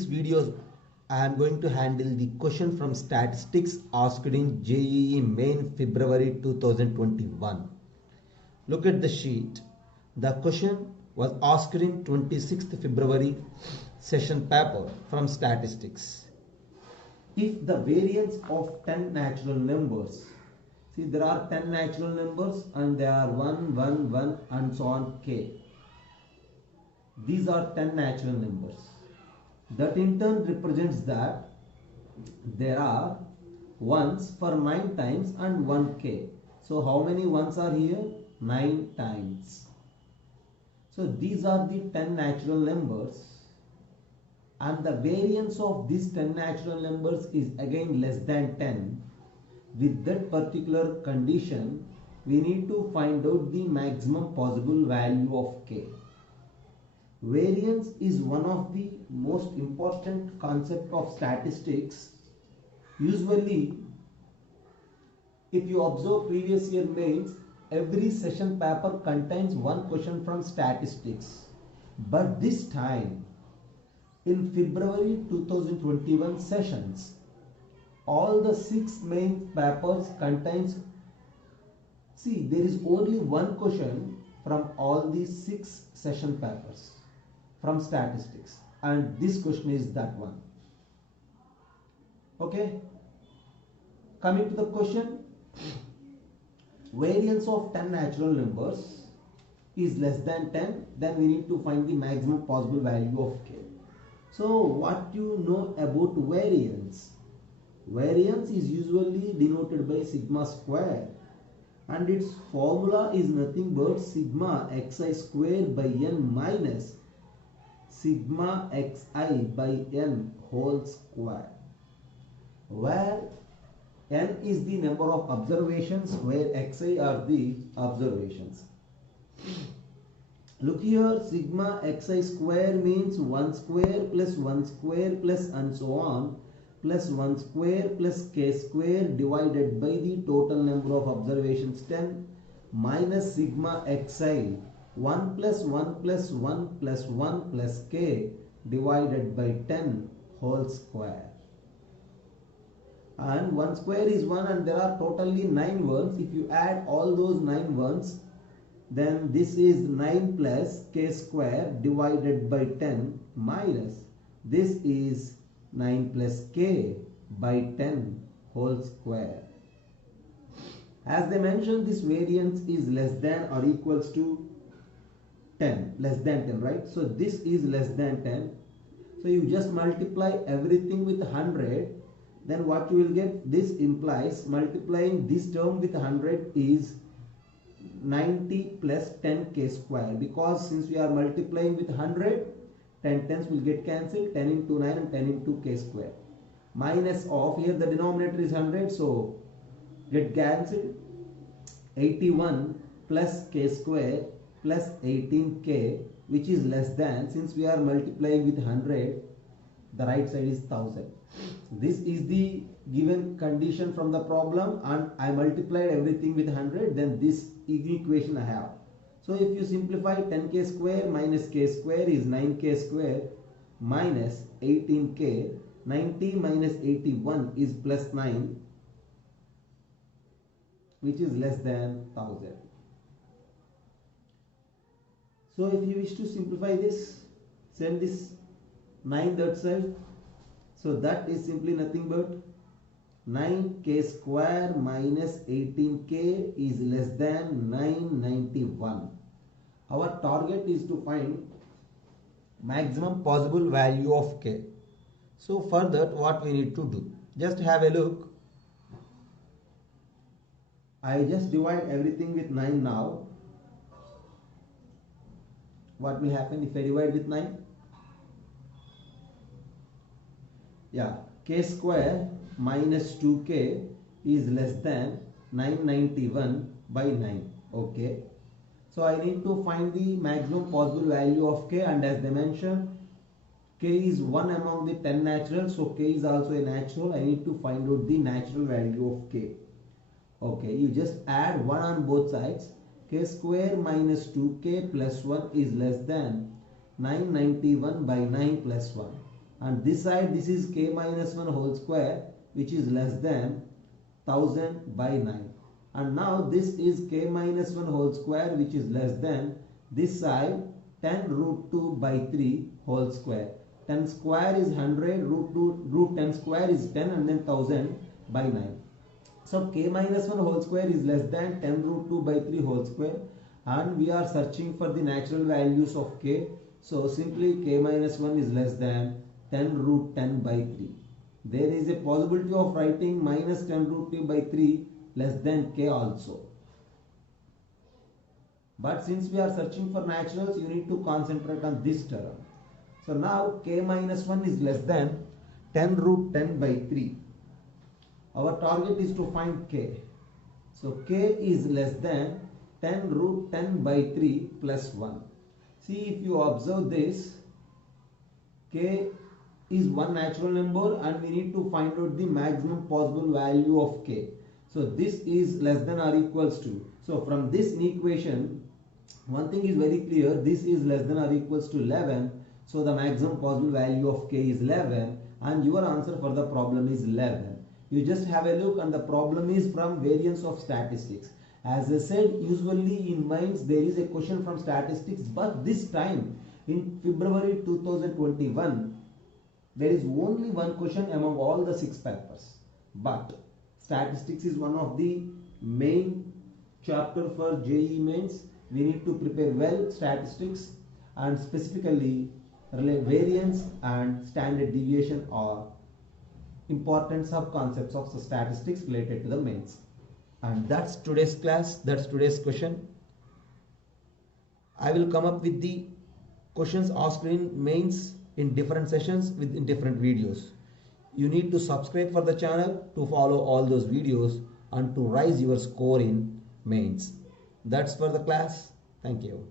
this video, I am going to handle the question from statistics asked in JEE Main February 2021. Look at the sheet. The question was asked in 26th February session paper from statistics. If the variance of 10 natural numbers, see there are 10 natural numbers and they are 1, 1, 1 and so on k. These are 10 natural numbers. That in turn represents that there are ones for 9 times and 1k. So how many ones are here? 9 times. So these are the 10 natural numbers, and the variance of these 10 natural numbers is again less than 10. With that particular condition, we need to find out the maximum possible value of k. Variance is one of the most important concept of statistics. Usually, if you observe previous year mains, every session paper contains one question from statistics. But this time, in February 2021 sessions, all the 6 main papers contains, see, there is only one question from all these 6 session papers from statistics, and this question is that one. Okay, coming to the question, variance of 10 natural numbers is less than 10, then we need to find the maximum possible value of k. So what you know about variance? Variance is usually denoted by sigma square, and its formula is nothing but sigma xi square by n minus sigma xi by n whole square, where n is the number of observations, where xi are the observations. Look here, sigma xi square means 1 square plus 1 square plus and so on, plus 1 square plus k square divided by the total number of observations 10 minus sigma xi 1 plus 1 plus 1 plus 1 plus k divided by 10 whole square. And 1 square is 1 and there are totally 9 ones. If you add all those 9 ones, then this is 9 plus k square divided by 10 minus this is 9 plus k by 10 whole square. As they mentioned, this variance is less than or equals to 10, less than 10, right? So this is less than 10. So you just multiply everything with 100, then what you will get? This implies multiplying this term with 100 is 90 plus 10k square, because since we are multiplying with 100, 10 tens will get cancelled, 10 into 9 and 10 into k square. Minus of, here the denominator is 100, so get cancelled, 81 plus k square plus 18k, which is less than, since we are multiplying with 100, the right side is 1000. This is the given condition from the problem, and I multiplied everything with 100, then this equation I have. So if you simplify, 10k square minus k square is 9k square minus 18k, 90 minus 81 is plus 9, which is less than 1000. So if you wish to simplify this, send this 9 that side. So that is simply nothing but 9k square minus 18k is less than 991. Our target is to find maximum possible value of k. So for that, what we need to do? Just have a look. I just divide everything with 9 now. What will happen if I divide with 9? Yeah, k square minus 2k is less than 991 by 9. Okay. So I need to find the maximum possible value of k, and as they mentioned, k is one among the 10 natural, so k is also a natural. I need to find out the natural value of k. Okay, you just add 1 on both sides. K square minus 2k plus 1 is less than 991 by 9 plus 1. and this side this is k minus 1 whole square, which is less than 1000 by 9. And now this is k minus 1 whole square, which is less than this side 10 root 2 by 3 whole square. 10 square is 100, root 10 square is 10, and then 1000 by 9. So k minus 1 whole square is less than 10 root 2 by 3 whole square, and we are searching for the natural values of k. So simply k minus 1 is less than 10 root 10 by 3. There is a possibility of writing minus 10 root 2 by 3 less than k also. But since we are searching for naturals, you need to concentrate on this term. So now k minus 1 is less than 10 root 10 by 3. Our target is to find k. So k is less than 10 root 10 by 3 plus 1. See, if you observe this, k is one natural number and we need to find out the maximum possible value of k. So this is less than or equals to. So from this equation, one thing is very clear, this is less than or equals to 11. So the maximum possible value of k is 11, and your answer for the problem is 11. You just have a look, and the problem is from variance of statistics. As I said, usually in mains there is a question from statistics, but this time in February 2021 there is only one question among all the 6 papers. But statistics is one of the main chapter for JEE mains. We need to prepare well statistics, and specifically variance and standard deviation are important sub-concepts of the statistics related to the mains. And that's today's class, that's today's question. I will come up with the questions asked in mains in different sessions in different videos. You need to subscribe for the channel to follow all those videos and to rise your score in mains. That's for the class. Thank you.